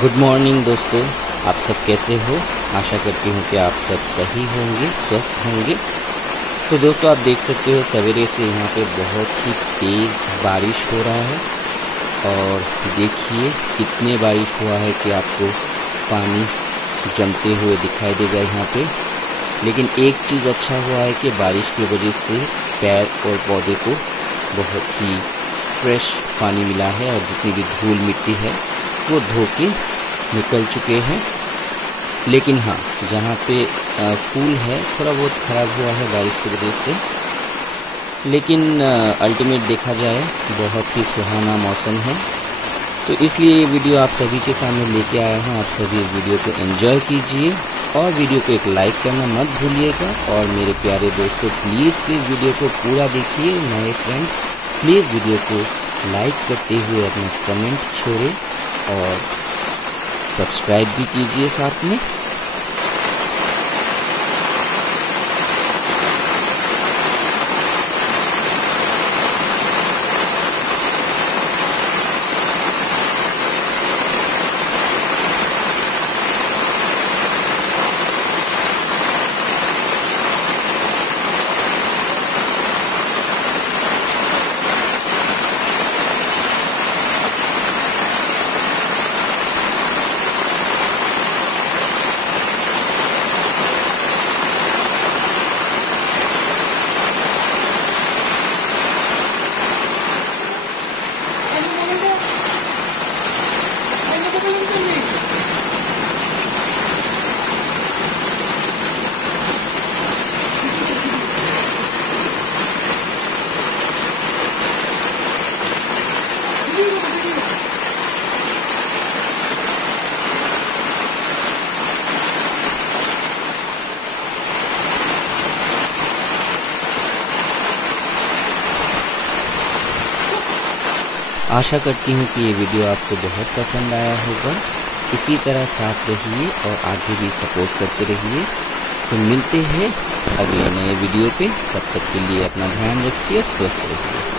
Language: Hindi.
गुड मॉर्निंग दोस्तों, आप सब कैसे हो। आशा करती हूँ कि आप सब सही होंगे, स्वस्थ होंगे। तो दोस्तों आप देख सकते हो सवेरे से यहाँ पे बहुत ही तेज़ बारिश हो रहा है और देखिए कितने बारिश हुआ है कि आपको पानी जमते हुए दिखाई देगा यहाँ पे। लेकिन एक चीज़ अच्छा हुआ है कि बारिश की वजह से पेड़ और पौधे को बहुत ही फ्रेश पानी मिला है और जितनी भी धूल मिट्टी है वो धो के निकल चुके हैं। लेकिन हाँ, जहाँ पे फूल है थोड़ा बहुत ख़राब हुआ है बारिश की वजह से। लेकिन अल्टीमेट देखा जाए बहुत ही सुहाना मौसम है, तो इसलिए ये वीडियो आप सभी के सामने लेके आया हूँ। आप सभी इस वीडियो को एंजॉय कीजिए और वीडियो को एक लाइक करना मत भूलिएगा। और मेरे प्यारे दोस्तों प्लीज़ वीडियो को पूरा देखिए। नए फ्रेंड प्लीज़ वीडियो को लाइक करते हुए अपना कमेंट छोड़े और सब्सक्राइब भी कीजिए साथ में। आशा करती हूँ कि ये वीडियो आपको बहुत पसंद आया होगा। इसी तरह साथ रहिए और आगे भी सपोर्ट करते रहिए। तो मिलते हैं अगले नए वीडियो पे, तब तक के लिए अपना ध्यान रखिए, स्वस्थ रहिए।